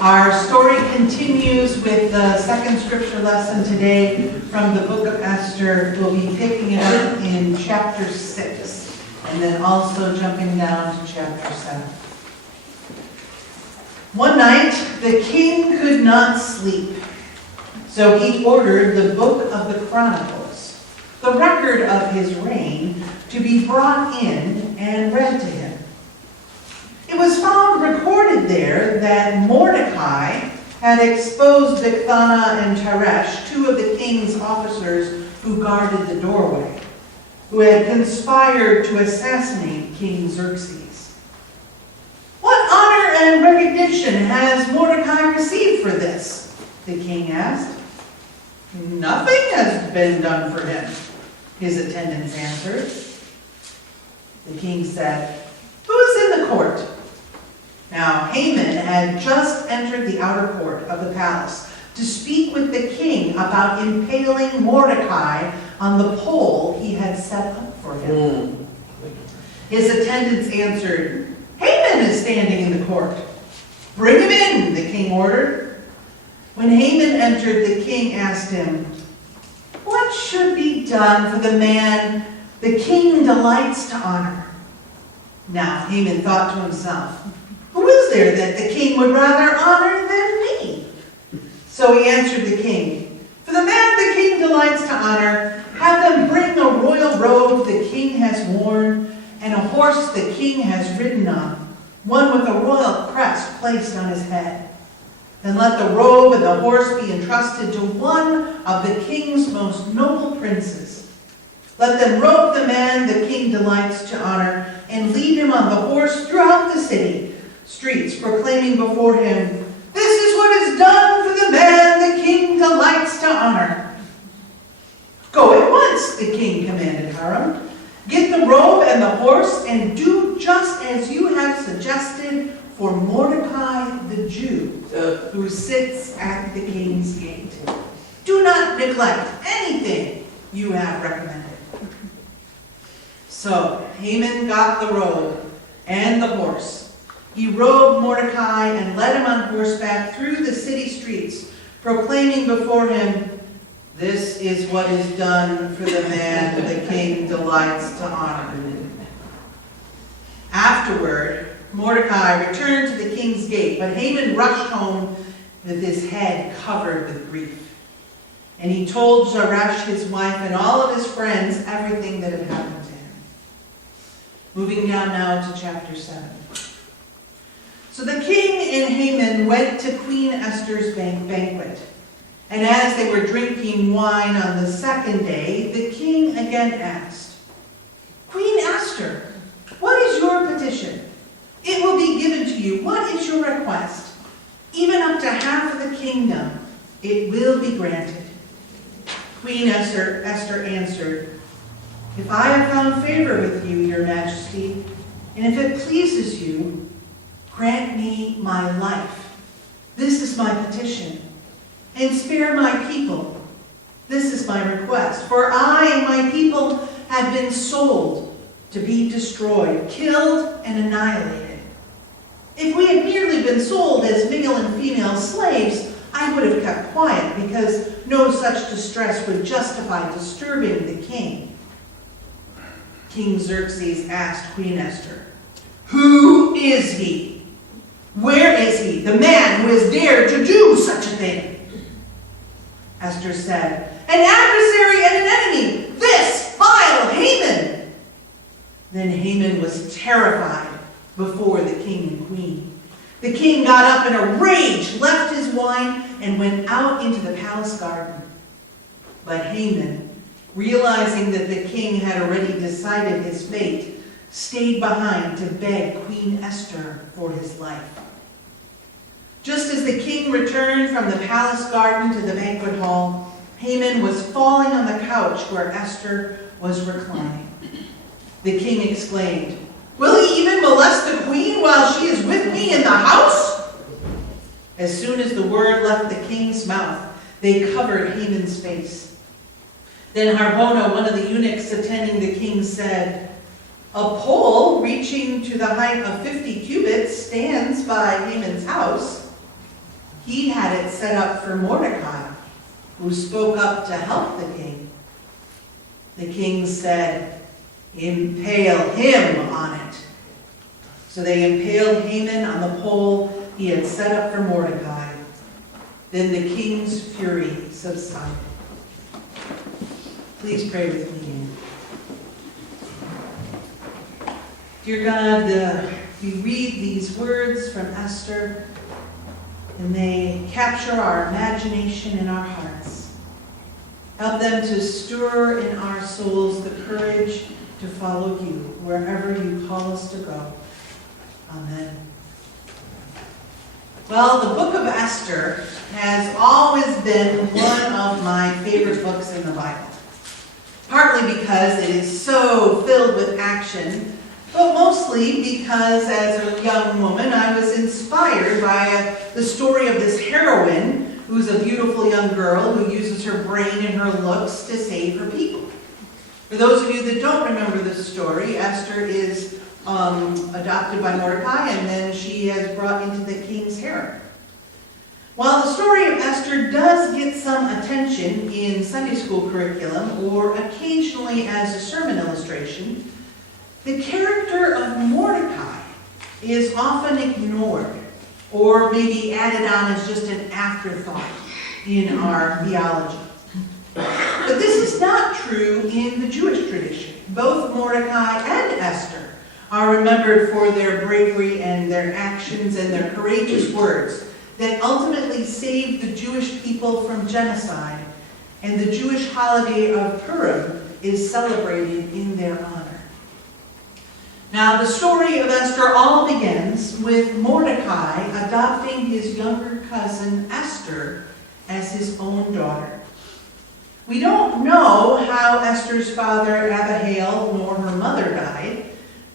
Our story continues with the second scripture lesson today from the book of Esther. We'll be picking it up in chapter 6 and then also jumping down to chapter 7. One night, the king could not sleep, so he ordered the book of the Chronicles, the record of his reign, to be brought in and read to him. It was found recorded there that Mordecai had exposed Bigthana and Teresh, two of the king's officers who guarded the doorway, who had conspired to assassinate King Xerxes. "What honor and recognition has Mordecai received for this?" the king asked. "Nothing has been done for him," his attendants answered. The king said, "Who is in the court?" Now Haman had just entered the outer court of the palace to speak with the king about impaling Mordecai on the pole he had set up for him. His attendants answered, "Haman is standing in the court." "Bring him in," the king ordered. When Haman entered, the king asked him, "What should be done for the man the king delights to honor?" Now Haman thought to himself, "Who is there that the king would rather honor than me?" So he answered the king, "For the man the king delights to honor, have them bring a royal robe the king has worn, and a horse the king has ridden on, one with a royal crest placed on his head. Then let the robe and the horse be entrusted to one of the king's most noble princes. Let them robe the man the king delights to honor, and lead him on the horse throughout the city streets, proclaiming before him, 'This is what is done for the man the king delights to honor.'" "Go at once," the king commanded Hiram. "Get the robe and the horse, and do just as you have suggested for Mordecai the Jew, who sits at the king's gate. Do not neglect anything you have recommended." So Haman got the robe and the horse. He robed Mordecai and led him on horseback through the city streets, proclaiming before him, "This is what is done for the man the king delights to honor." Afterward, Mordecai returned to the king's gate, but Haman rushed home with his head covered with grief. And he told Zeresh, his wife, and all of his friends everything that had happened to him. Moving down now to chapter 7. So the king and Haman went to Queen Esther's banquet. And as they were drinking wine on the second day, the king again asked, "Queen Esther, what is your petition? It will be given to you. What is your request? Even up to half of the kingdom, it will be granted." Queen Esther answered, "If I have found favor with you, your majesty, and if it pleases you, grant me my life. This is my petition. And spare my people. This is my request. For I and my people have been sold to be destroyed, killed, and annihilated. If we had merely been sold as male and female slaves, I would have kept quiet, because no such distress would justify disturbing the king." King Xerxes asked Queen Esther, "Who is he? Where is he, the man who has dared to do such a thing?" Esther said, "An adversary and an enemy, this vile Haman." Then Haman was terrified before the king and queen. The king got up in a rage, left his wine, and went out into the palace garden. But Haman, realizing that the king had already decided his fate, stayed behind to beg Queen Esther for his life. Just as the king returned from the palace garden to the banquet hall, Haman was falling on the couch where Esther was reclining. The king exclaimed, "Will he even molest the queen while she is with me in the house?" As soon as the word left the king's mouth, they covered Haman's face. Then Harbona, one of the eunuchs attending the king, said, "A pole reaching to the height of 50 cubits stands by Haman's house." he had it set up for Mordecai, who spoke up to help the king. The king said, "Impale him on it." So they impaled Haman on the pole he had set up for Mordecai. Then the king's fury subsided. Please pray with me. Dear God, we read these words from Esther, and they capture our imagination and our hearts. Help them to stir in our souls the courage to follow you wherever you call us to go. Amen. Well, the book of Esther has always been one of my favorite books in the Bible. Partly because it is so filled with action, but mostly because as a young woman I was inspired by the story of this heroine who's a beautiful young girl who uses her brain and her looks to save her people. For those of you that don't remember this story, Esther is adopted by Mordecai, and then she is brought into the king's harem. While the story of Esther does get some attention in Sunday school curriculum or occasionally as a sermon illustration, the character of Mordecai is often ignored or maybe added on as just an afterthought in our theology. But this is not true in the Jewish tradition. Both Mordecai and Esther are remembered for their bravery and their actions and their courageous words that ultimately saved the Jewish people from genocide, and the Jewish holiday of Purim is celebrated in their honor. Now, the story of Esther all begins with Mordecai adopting his younger cousin Esther as his own daughter. We don't know how Esther's father Abihail nor her mother died,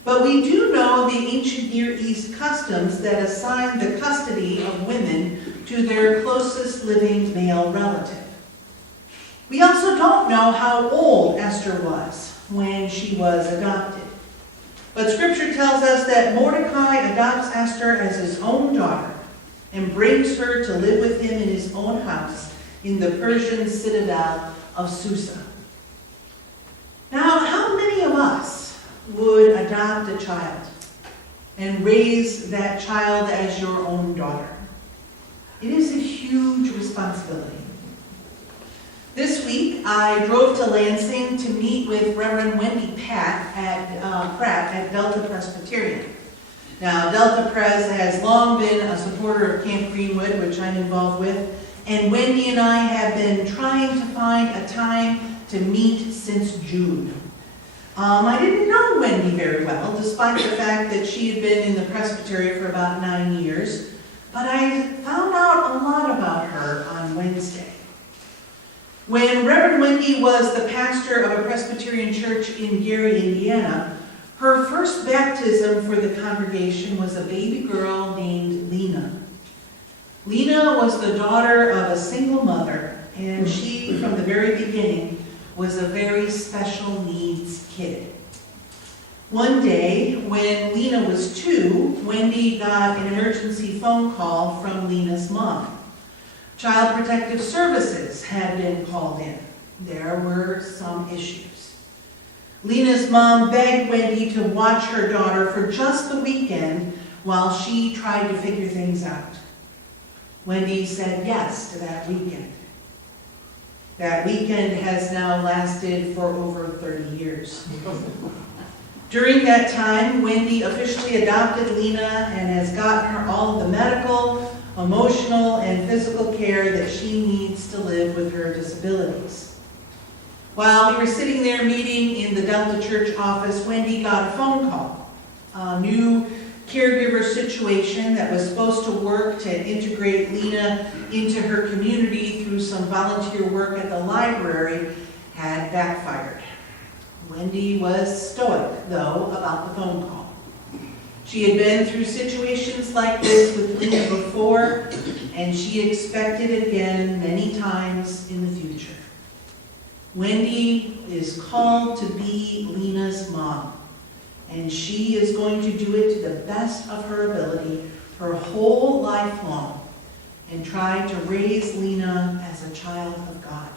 but we do know the ancient Near East customs that assigned the custody of women to their closest living male relative. We also don't know how old Esther was when she was adopted. But Scripture tells us that Mordecai adopts Esther as his own daughter and brings her to live with him in his own house in the Persian citadel of Susa. Now, how many of us would adopt a child and raise that child as your own daughter? It is a huge responsibility. This week, I drove to Lansing to meet with Reverend Wendy Pratt at Delta Presbyterian. Now, Delta Pres has long been a supporter of Camp Greenwood, which I'm involved with, and Wendy and I have been trying to find a time to meet since June. I didn't know Wendy very well, despite the fact that she had been in the presbytery for about 9 years, but I found out a lot about her on Wednesday. When Reverend Wendy was the pastor of a Presbyterian church in Gary, Indiana, her first baptism for the congregation was a baby girl named Lena. Lena was the daughter of a single mother, and she, from the very beginning, was a very special needs kid. One day, when Lena was 2, Wendy got an emergency phone call from Lena's mom. Child Protective Services had been called in. There were some issues. Lena's mom begged Wendy to watch her daughter for just the weekend while she tried to figure things out. Wendy said yes to that weekend. That weekend has now lasted for over 30 years. During that time, Wendy officially adopted Lena and has gotten her all of the medical, emotional, and physical care that she needs to live with her disabilities. While we were sitting there meeting in the Delta Church office, Wendy got a phone call. A new caregiver situation that was supposed to work to integrate Lena into her community through some volunteer work at the library had backfired. Wendy was stoic, though, about the phone call. She had been through situations like this with Lena before, and she expected it again many times in the future. Wendy is called to be Lena's mom, and she is going to do it to the best of her ability her whole life long and try tried to raise Lena as a child of God.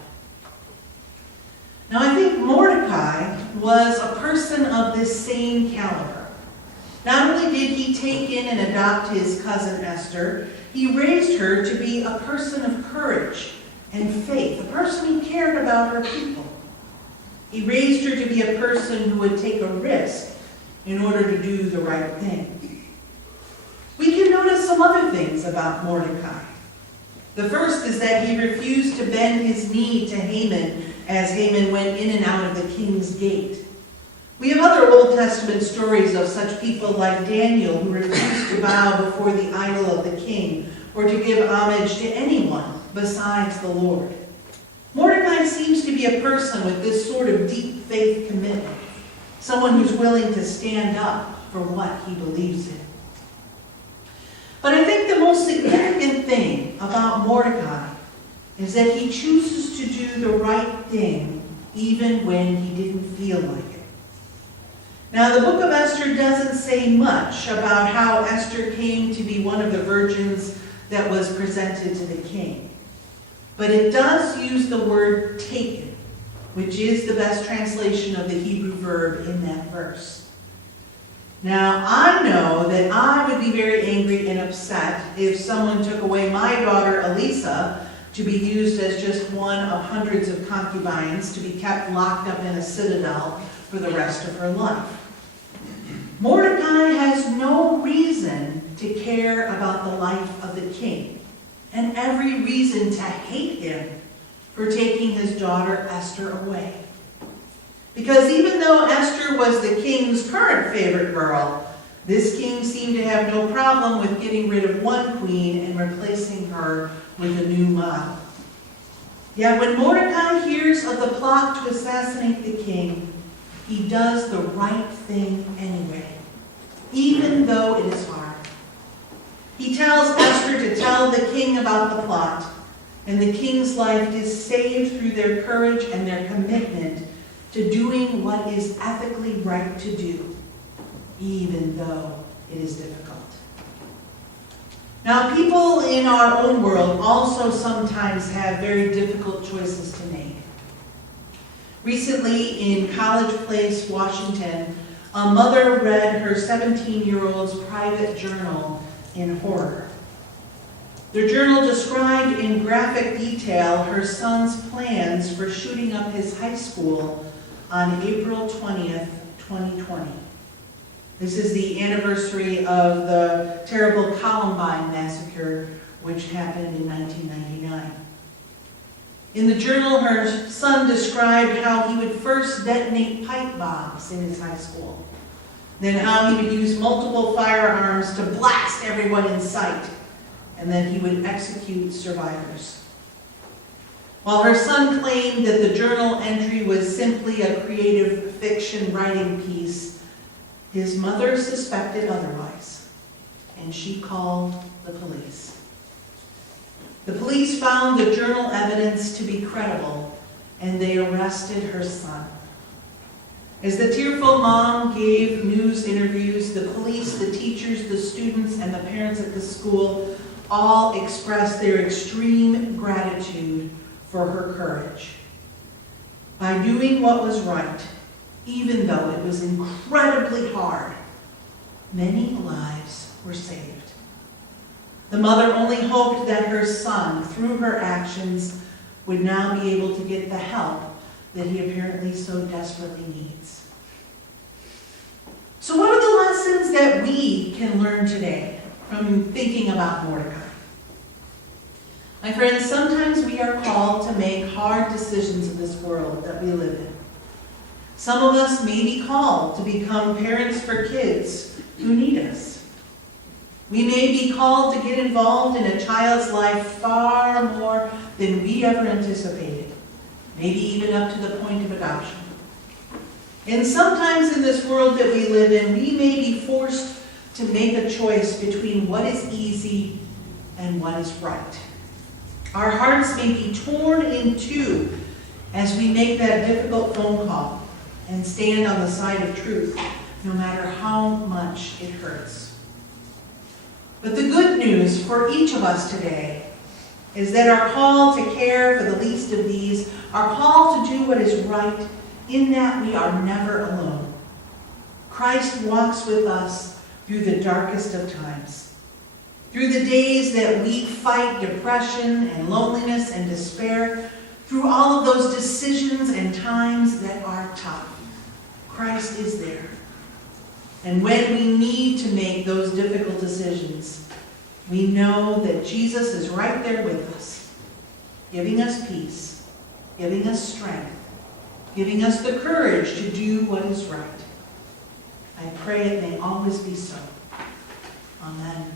Now, I think Mordecai was a person of this same caliber. Not only did he take in and adopt his cousin Esther, he raised her to be a person of courage and faith, a person who cared about her people. He raised her to be a person who would take a risk in order to do the right thing. We can notice some other things about Mordecai. The first is that he refused to bend his knee to Haman as Haman went in and out of the king's gate. We have other Old Testament stories of such people like Daniel, who refused to bow before the idol of the king or to give homage to anyone besides the Lord. Mordecai seems to be a person with this sort of deep faith commitment, someone who's willing to stand up for what he believes in. But I think the most significant thing about Mordecai is that he chooses to do the right thing even when he didn't feel like it. Now, the book of Esther doesn't say much about how Esther came to be one of the virgins that was presented to the king. But it does use the word taken, which is the best translation of the Hebrew verb in that verse. Now, I know that I would be very angry and upset if someone took away my daughter Elisa to be used as just one of hundreds of concubines to be kept locked up in a citadel for the rest of her life. Mordecai has no reason to care about the life of the king, and every reason to hate him for taking his daughter Esther away. Because even though Esther was the king's current favorite girl, this king seemed to have no problem with getting rid of one queen and replacing her with a new model. Yet when Mordecai hears of the plot to assassinate the king, he does the right thing anyway, even though it is hard. He tells Esther to tell the king about the plot, and the king's life is saved through their courage and their commitment to doing what is ethically right to do, even though it is difficult. Now, people in our own world also sometimes have very difficult choices to make. Recently, in College Place, Washington, a mother read her 17-year-old's private journal in horror. The journal described in graphic detail her son's plans for shooting up his high school on April 20th, 2020. This is the anniversary of the terrible Columbine massacre, which happened in 1999. In the journal, her son described how he would first detonate pipe bombs in his high school, then how he would use multiple firearms to blast everyone in sight, and then he would execute survivors. While her son claimed that the journal entry was simply a creative fiction writing piece, his mother suspected otherwise, and she called the police. The police found the journal evidence to be credible, and they arrested her son. As the tearful mom gave news interviews, the police, the teachers, the students, and the parents at the school all expressed their extreme gratitude for her courage. By doing what was right, even though it was incredibly hard, many lives were saved. The mother only hoped that her son, through her actions, would now be able to get the help that he apparently so desperately needs. So what are the lessons that we can learn today from thinking about Mordecai? My friends, sometimes we are called to make hard decisions in this world that we live in. Some of us may be called to become parents for kids who need us. We may be called to get involved in a child's life far more than we ever anticipated, maybe even up to the point of adoption. And sometimes in this world that we live in, we may be forced to make a choice between what is easy and what is right. Our hearts may be torn in two as we make that difficult phone call and stand on the side of truth, no matter how much it hurts. But the good news for each of us today is that our call to care for the least of these, our call to do what is right, in that we are never alone. Christ walks with us through the darkest of times, through the days that we fight depression and loneliness and despair, through all of those decisions and times that are tough. Christ is there. And when we need to make those difficult decisions, we know that Jesus is right there with us, giving us peace, giving us strength, giving us the courage to do what is right. I pray it may always be so. Amen.